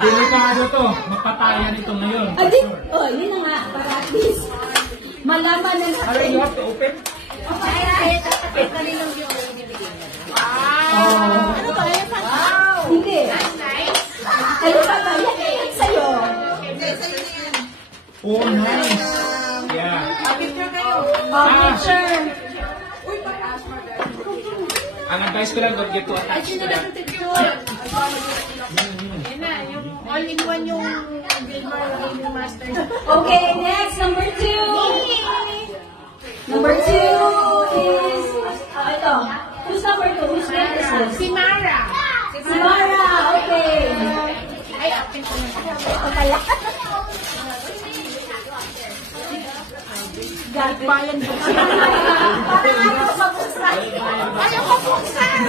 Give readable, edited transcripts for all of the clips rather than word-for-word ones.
Delikado to. Magpatayan ito ngayon. Oh, yun na nga. Para at least malaman na natin. Are you have to open? Wow! Ano ba? Wow! Hindi. Ano ba ba? Yan sa'yo. Oh, nice. Yeah. Picture kayo. Picture. Ang advice ko lang, don't get too attached to that. Yan na, yung all-in-one yung Vilmar Gaming Master. Okay, next, number 2. Number 2 is, ito. Who's number 2? Who's name is this? Si Mara. Si Mara, okay. Ay, akin ko na. Pakala. Bayan ko. Parang ayaw mabuksan. Ayaw ko buksan!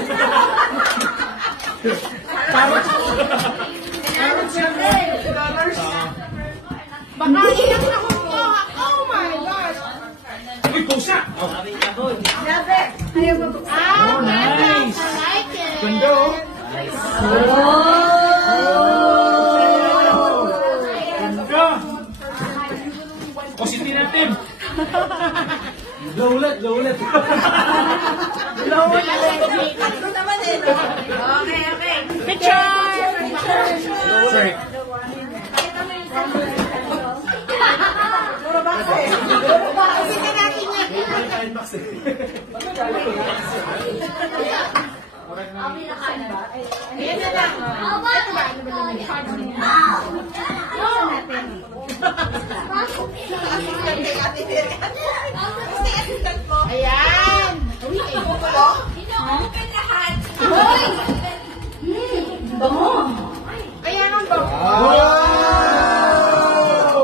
Baka ilang ako po. Oh my gosh! Uy, pusa! Never. Ayaw mabuksan. Ah, Oh, nice. I like it. Ganda, oh. Ganda. Positive natin. Low ulit, low ulit. Tatlo naman eh. Okay, okay. Picture! Sorry. Ayan na lang. Ito ba? Ano ba naman yung card Ayan! Hoy! Bango. Ayan ang ba? Wow!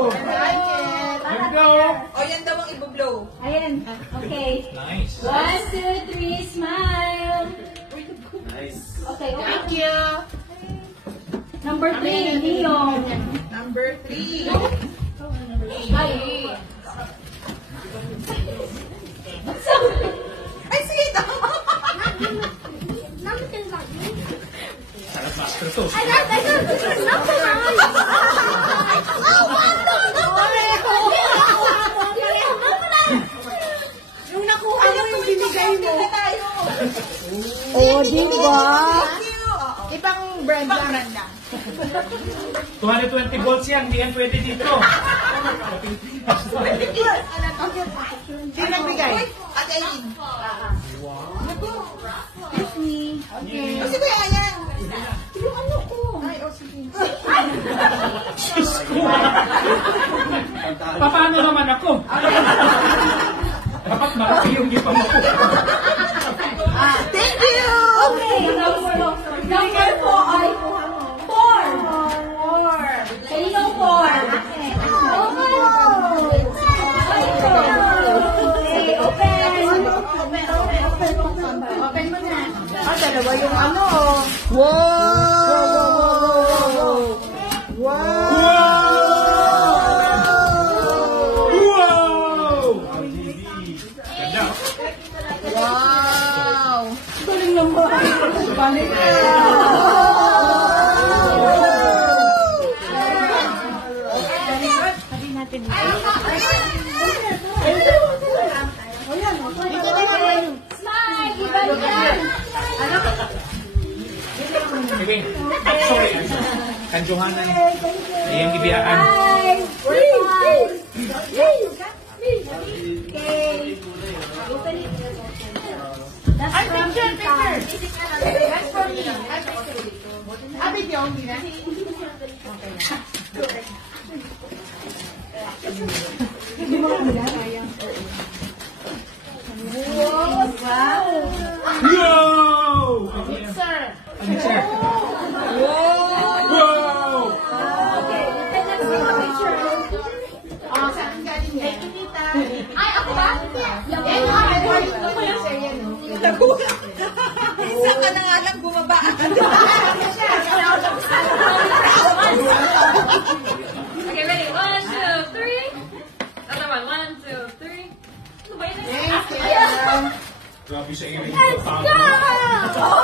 I like it. Ganda, oh. O, yan daw ang ibublow. Ayan. Okay. Nice. 1, 2, 3, smile. Okay, okay. Thank you. Number 3, Leon. Number 3. Ay. Ay, sige, tama. Sarap master to. Yung nakuha mo yung binigay mo. Oh, diba? Ibang brand lang. 220 volts yan, hindi yan pwede dito. Sino nagbigay? Ate Aileen. Okay. O, sige, ayan. Yung ano ko? Ay, o, sige. Diyos ko. Paano naman ako? Dapat marami yung ipang ako. Thank you! Okay, number 4 ay 4. Kanino 4? Okay, open. Open mo na. Ah, dalawa yung ano. Wow! Wow! Ganda. Wow! Galing naman. Balik na. Sabi natin. Smile, ibalik yan. Sige. Sorry. Kanjuhanan. Iyong gibiyaan. Bye. Okay. Open it. That's Ay, from picture, Tita. picture. That's for me. Ah, video, hindi na. Wow! Sir. Sir. Wow! Okay, let's take a picture. Ah, saan galing yan? Thank you, tita. Ay, ako ba? Eh, no, I work na ko yung sa'yo, no? Isa ka na nga lang bumaba. Okay, ready? 1, 2, 3. Another one. 1, 2, 3. Ano ba yun? Thank you. Grabe sa iyo. Let's go!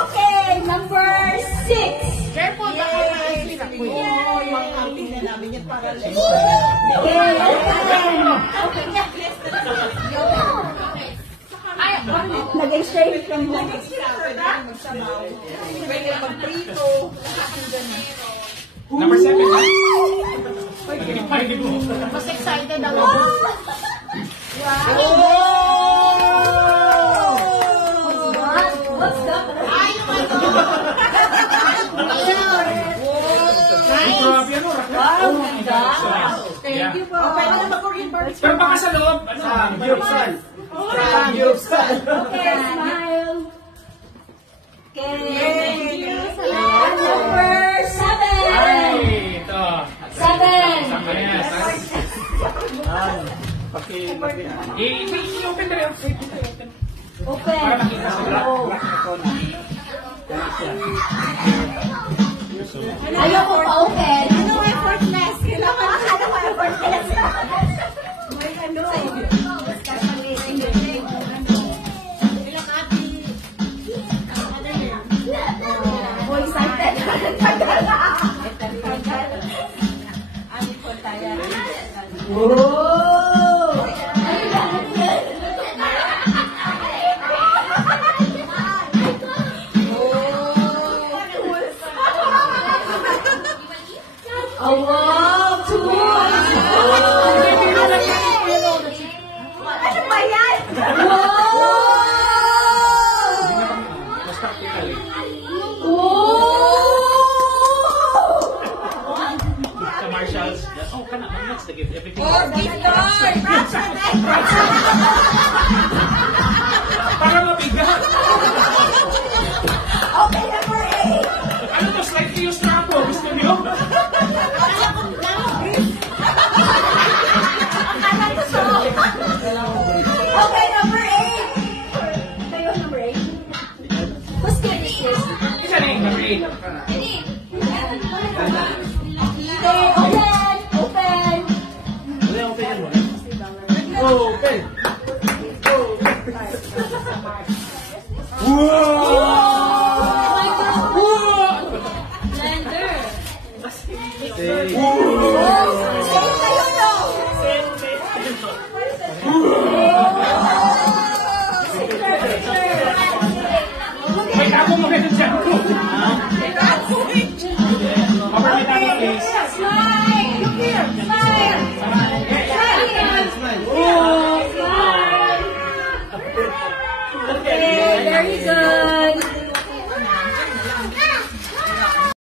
Okay, number 6. Careful, baka Lingit para lang. Okay, open. Nag-exchange kami. Pwede mag-prito. Number 7. Nagigipay mo. Mas excited ako. What's that? Grabe, ano, Wow, ganda. Thank you po. Pwede na mag-Korean barbecue. Pero baka sa loob, ano? Okay, smile. Okay. And number 7. Ay, ito. 7. Yes. I-open na rin. Open. Para makita sila. Ayoko pa open. Ano effortless? Kailangan Ano ko effortless? may ano. Oh, excited. Oh, wow! Tools! Ano ba yan? Wow! Mas practically. Sa Marshalls. Oh, kana. That's the gift. Everything. Para mabigat. Okay, number 8. Ano to? Slightly used na ako. Gusto niyo? Okay, number 8. Kayo, number 8. Who's good is this? Isa na yung number 8. Okay, open! Open! Oh my God! Blender! Same kayo, no? Wait, ako mo kayo dyan. Cover my tummy, please. Smile! Look here! Smile! Smile! Okay, very good.